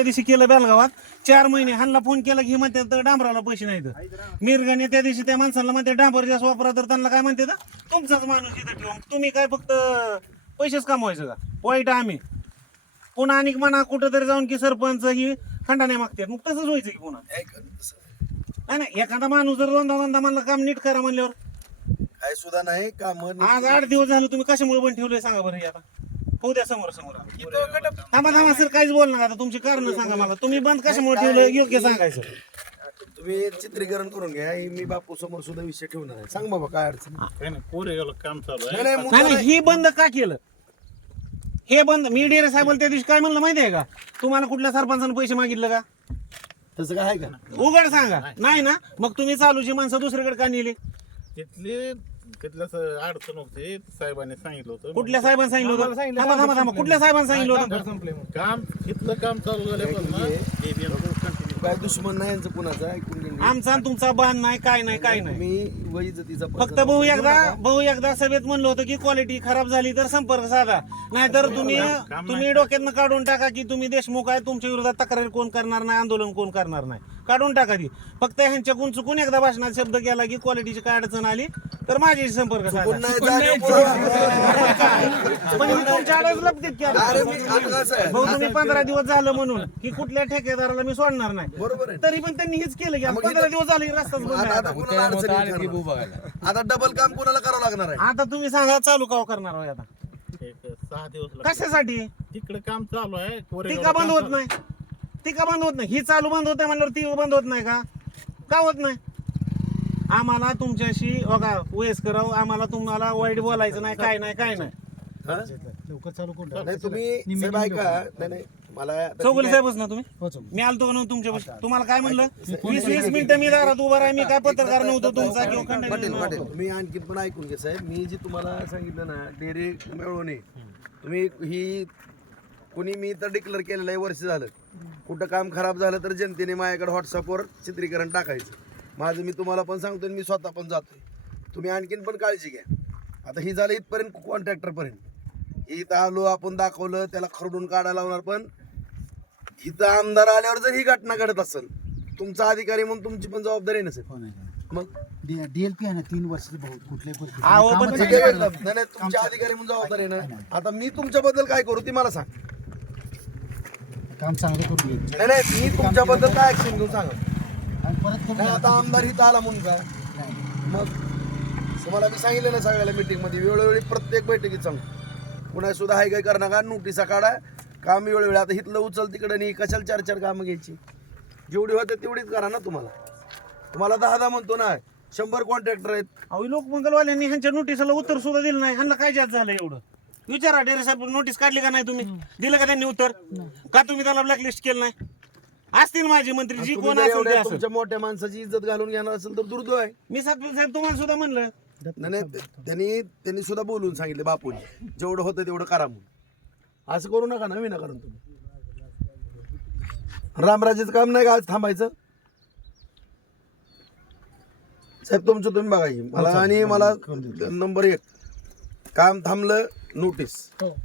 दुसऱ्या दिवशी केलं बेलगावात. चार महिने ह्यांना फोन केला की म्हणते तर डांबराला पैसे नाहीत. मिरगाने त्या दिवशी त्या माणसाला म्हणते डांबर जास्त वापरा तर त्यांना काय म्हणते तुमचाच माणूस इथं ठेवून तुम्ही काय फक्त पैसेच कमवायचं का? वाईट आम्ही. पुन्हा आणि म्हणा कुठं तरी जाऊन की सरपंच ही खंडाने मागतात. मग तसंच व्हायचं की पुन्हा. नाही नाही एखादा माणूस जर दोनदा दोनदा म्हणला काम नीट करा म्हणल्यावर. काय सुद्धा नाही काम आज आठ दिवस झाले तुम्ही कशामुळे बंद ठेवलंय? सांगा बरं आता. होऊ द्या समोर समोर. थांबा थांबा सर काहीच बोल नका आता. तुमची कारण सांगा मला. तुम्ही बंद कशामुळे ठेवलं? योग्य सांगायचं तुम्ही चित्रीकरण करून घ्या. हे मी बापू समोर सुद्धा विषय ठेवणार आहे. सांग बाबा काय अडचण काय नाही कोरेगावला काम चालू आहे. नाही, नाही, मुद्दा नाही नाही ही बंद का केलं? हे बंद मी डेरे साहेबाला त्या दिवशी काय म्हणलं माहिती आहे का? तुम्हाला कुठल्या सरपंचानं पैसे मागितलं का? तसं काय आहे का? उघड सांगा. नाही ना? मग तुम्ही चालूची माणसं दुसरीकडे का नेली? तिथले स- अडचण होते साहेबांनी सांगितलं होतं. कुठल्या साहेबांनी सांगितलं होतं? थांबा थांबा थांबा. कुठल्या साहेबांनी सांगितलं होतं? काम तिथलं काम चालू कंटिन्यू काय दुश्मन नाही यांचं कुणाचं? ऐकून आमचा आणि तुमचा बाण नाही काय नाही काय नाही. मी वैजतीचा फक्त भाऊ एकदा भाऊ एकदा सभेत म्हणलं होतं की क्वालिटी खराब झाली तर संपर्क साधा. नाहीतर तुम्ही तुम्ही डोक्यातनं काढून टाका की तुम्ही देशमुख आहे तुमच्या विरोधात तक्रार कोण करणार नाही आंदोलन कोण करणार नाही. काढून टाका ती. फक्त ह्यांच्याकडून चुकून एकदा भाषणात शब्द केला की क्वालिटीची काय अडचण आली तर माझ्याशी संपर्क साधा. पण ही तुमच्या आडच लपतीत की भाऊ तुम्ही पंधरा दिवस झालं म्हणून की कुठल्या ठेकेदाराला मी सोडणार नाही. बरोबर आहे. तरी पण त्यांनी हेच केलं की पंधरा दिवस झाले रस्ताच बंद आता आहे. आता डबल काम कोणाला करावं लागणार आहे? आता तुम्ही सांगा चालू का करणार आहोत आता? एक सहा दिवस. कशासाठी? तिकडे काम चालू आहे ती कोरेगावला का बंद काम होत चालू नाही. ती का बंद होत नाही. ही चालू बंद होते म्हणल्यावर ती बंद होत नाही का? का होत नाही? आम्हाला तुमच्याशी बघा वयस्कराव आम्हाला तुम्हाला वाईट बोलायचं नाही काय नाही काय नाही. हा? लवकर चालू कोण नाही तुम्ही साहेब ऐका. नाही नाही. मला आता चौगुले ठीक आहे. साहेबच ना तुम्ही? मी आलतो नव्हतं तुमच्या तुम्हाला काय म्हणलं? वीस वीस मिनिटं मी दारात उभा राहा मी काय पत्रकार नव्हतो तुमचा किंवा खंडणी पाटील नव्हतो. पाटील तुम्ही आणखी पण ऐकून घ्या साहेब. मी जे तुम्हाला सांगितलं ना डेरे मिळवणे तुम्ही ही कोणी मी तर डिक्लेअर केलेलं आहे वर्ष झालं. कुठं काम खराब झालं तर जनतेने माझ्याकडे व्हॉट्सअपवर चित्रीकरण टाकायचं. माझं मी तुम्हाला पण सांगतो आणि मी स्वतः पण जातोय. तुम्ही आणखीन पण काळजी घ्या. आता ही झालं इथपर्यंत कॉन्ट्रॅक्टरपर्यंत इथं आलो आपण दाखवलं त्याला खरडून काढायला लावणार पण इथं आमदार आल्यावर जर ही घटना घडत असेल तुमचा अधिकारी म्हणून तुमची पण जबाबदारी नसेल. मग? डीएलपी आहे ना तीन अहो, पण ठीक आहे. नाही नाही तुमच्या अधिकारी म्हणून जबाबदारी आहे ना. आता मी तुमच्याबद्दल काय करू ती मला सांग. काम चांगलं करून घ्यायचं नाही नाही मी तुमच्याबद्दल काय ऍक्शन घेऊन सांगा. आणि परत करून नाही आता आमदार इथं आला म्हणून काय नाही. मग? तुम्हाला मी सांगितलं ना सगळ्याला मीटिंगमध्ये. वेळोवेळी प्रत्येक बैठकीत सांग. पुन्हा सुद्धा हाय काय करणं का नोटिसा काढा. काम वेळोवेळी आता इथलं उचल तिकडे नाही कशाला चार चार कामं घ्यायची? जेवढी होते तेवढीच करा ना तुम्हाला. तुम्हाला दहा दहा म्हणतो ना शंभर कॉन्ट्रॅक्टर आहेत. अहो लोकमंगलवाल्यांनी ह्यांच्या नोटिसला उत्तर सुद्धा दिलं नाही. ह्यांना काय जास्त झालं एवढं? विचारा डेरे साहेब नोटीस काढली का नाही तुम्ही? दिलं का त्यांनी उत्तर? का तुम्ही त्याला ब्लॅकलिस्ट केलं नाही? असतील माझे मंत्री जी तुम्ही कोण जर असेल ते एवढ्या असेल. तुमच्या मोठ्या माणसाची इज्जत घालून घेणार असेल तर दुर्दैव आहे. मी साहेब साहेब तुम्हाला सुद्धा म्हणलं. नाही त्यांनी त्यांनी सुद्धा बोलून सांगितलं बापूने. जेवढं होतं तेवढं करा म्हणून. असं करू नका ना विनाकारण तुम्ही. रामराजेचं काम नाही का आज थांबायचं? साहेब तुमचं तुम्ही बघा हे. मला आणि मला नंबर एक काम थांबलं नोटीस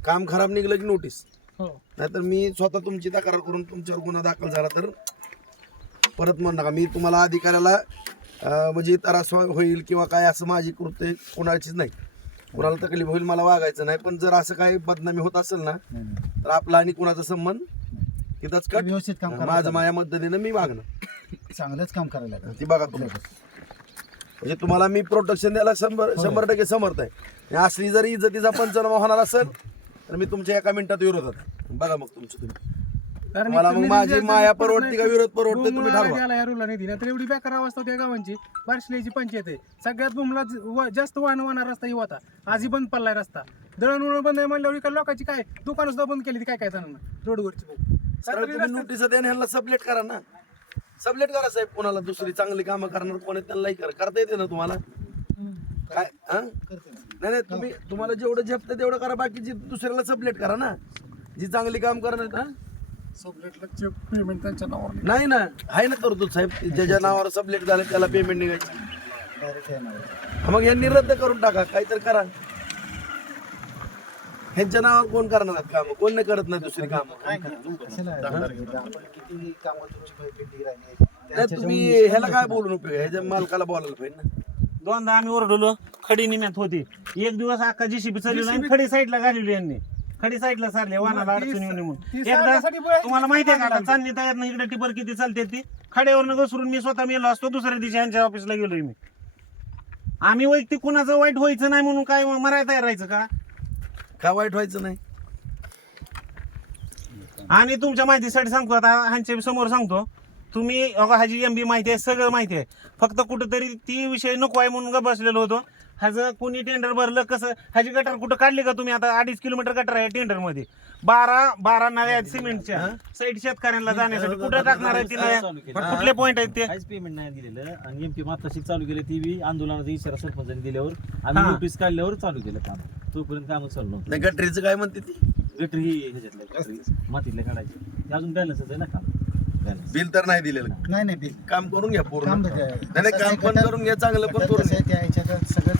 काम खराब निघलं की नोटीस नाहीतर मी स्वतः तुमची तक्रार करून तुमच्यावर गुन्हा दाखल झाला तर परत म्हण नका. मी तुम्हाला अधिकाऱ्याला म्हणजे त्रास हो- होईल किंवा काय असं माझी कृत्य कोणाचीच नाही. कोणाला तकलीफ होईल मला वागायचं नाही पण जर असं काही बदनामी होत असेल ना. तर आपला आणि कुणाचा संबंध तिथंच कट व्यवस्थित काम करायला माझं माझ्या मदतीनं मी वागणं. चांगलंच काम करायला लागेल. ती बघा तुम्ही. म्हणजे तुम्हाला मी प्रोटेक्शन द्यायला शंभर शंभर टक्के समर्थ आहे. आणि असली जरी इज्जतीचा पंचनामा होणार असेल तर मी तुमच्या एका मिनिटात विरोधात आहे. बघा मग तुमचं तुम्ही. मला मग माझी माया परवडते का विरोध परवडते तुम्ही ठरवा याला या रुला नाही दिला. तर एवढी बेकार अवस्था होती गावांची. बारशिल्याची पंचायत आहे. सगळ्यात बुमला जास्त वाहन वाहणार रस्ता ही होता. आजही बंद पडलाय रस्ता. दळण वळण बंद आहे म्हणल्यावर इकडे लोकांची काय? दुकान सुद्धा बंद केली ती काय काय जणांना? रोडवरची भाऊ. सरळ तुम्ही नोटीस ह्यांना सबलेट करा ना. सबलेट करा साहेब कोणाला दुसरी चांगली कामं करणार कोण आहे त्यांनाही करा. करता येते ना तुम्हाला? काय? हा? नाही नाही तुम्ही तुम्हाला जेवढं झेपतं तेवढं करा बाकीची दुसऱ्याला सबलेट करा ना. जी चांगली काम करणार पेमेंट त्यांच्या नावावर नाही ना आहे ना तरतूद साहेब. ज्याच्या नावावर सबलेट झालं त्याला पेमेंट निघायची. हा, मग यांनी रद्द करून टाका काहीतरी करा. ह्यांच्या नावावर कोण करणार आहेत काम? कोण नाही करत नाही दुसरी काम? कशाला आहे? आपण किती कामं तुमची पेंडिंग राहिली. नाही तुम्ही ह्याला काय बोलून उपयोग आहे? ह्याच्या मालकाला बोलायला पाहिजे ना. दोनदा आम्ही ओरडलो खडी निम्यात होती. एक दिवस अख्खा जीसीबी चालली आणि खडी साईडला घालवली यांनी. खडी साईडला सारले वानाला ती- अडचण येऊन ती म्हणून. एकदा सारण्यासाठी बळ- तुम्हाला माहिती आहे का चांदणी तयार नाही इकडे टिपर किती चालते ती? खड्यावरनं घसरून मी स्वतः मेलो असतो दुसऱ्या दिवशी यांच्या ऑफिसला गेलोय मी. आम्ही वैयक्तिक कुणाचं वाईट व्हायचं नाही म्हणून काय मरायला तयार राहायचं का? का वाईट व्हायचं नाही? आणि तुमच्या माहितीसाठी सांगतो आता ह्यांच्या समोर सांगतो. तुम्ही अगं ह्याची एम बी माहिती आहे सगळं माहिती आहे. फक्त कुठंतरी ती विषय नको आहे म्हणून ग बसलेलो होतो. ह्याचं कोणी टेंडर भरलं कसं ह्याची गटर कुठं काढली का तुम्ही? आता अडीच किलोमीटर गटर आहे टेंडरमध्ये. बारा बारा नव्या आहेत सिमेंटच्या. साईड शेतकऱ्यांना जाण्यासाठी कुठं टाकणार आहे ती नव्या पण कुठले पॉईंट आहेत ते? काहीच पेमेंट नाही दिलेलं. आणि एमपी माताशी चालू केलं ती बी आंदोलनाचा इशारा सरपंचांनी दिल्यावर. आम्ही हा. नोटीस काढल्यावर चालू केलं काम. तोपर्यंत काम चालू नव्हतं. नाही गटरीचं काय म्हणते ती? गटर ही गटरी मातीतल्या काढायची. ते अजून बॅलन्सच आहे ना काम. बिल तर नाही दिलेलं. नाही नाही बिल. काम करून घ्या पूर्ण. काम नाही बघा. नाही काम पण करून घ्या चांगलं पण करून घ्या. सगळं